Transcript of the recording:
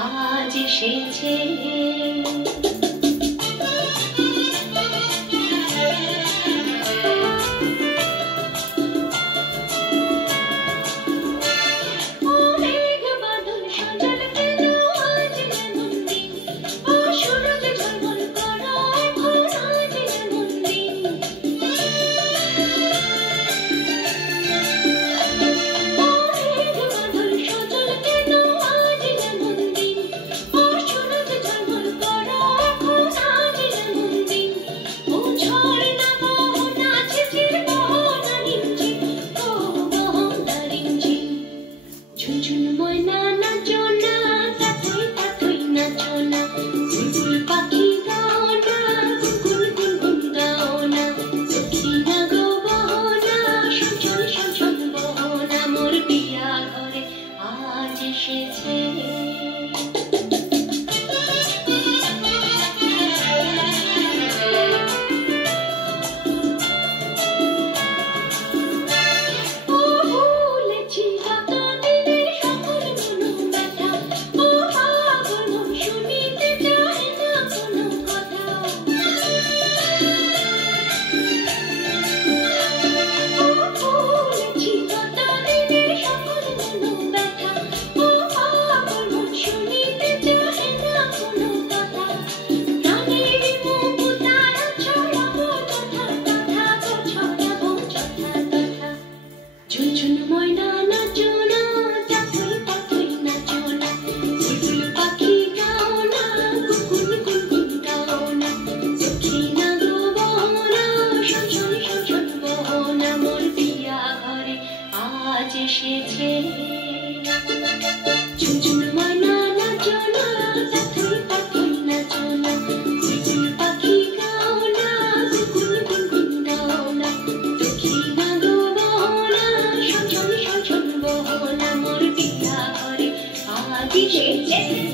আজ এসেছে। এসেছে ঝুনঝুন ময়না নাচো না, পাখি পাখি নাচো না, বুলবুল পাখি গাও না, গুনগুন গুনগুন গাও না, দেখি না গো বহনা, শোন শোন শোন শোন বহনা, মোর পিয়া ঘরে আজ এসেছে।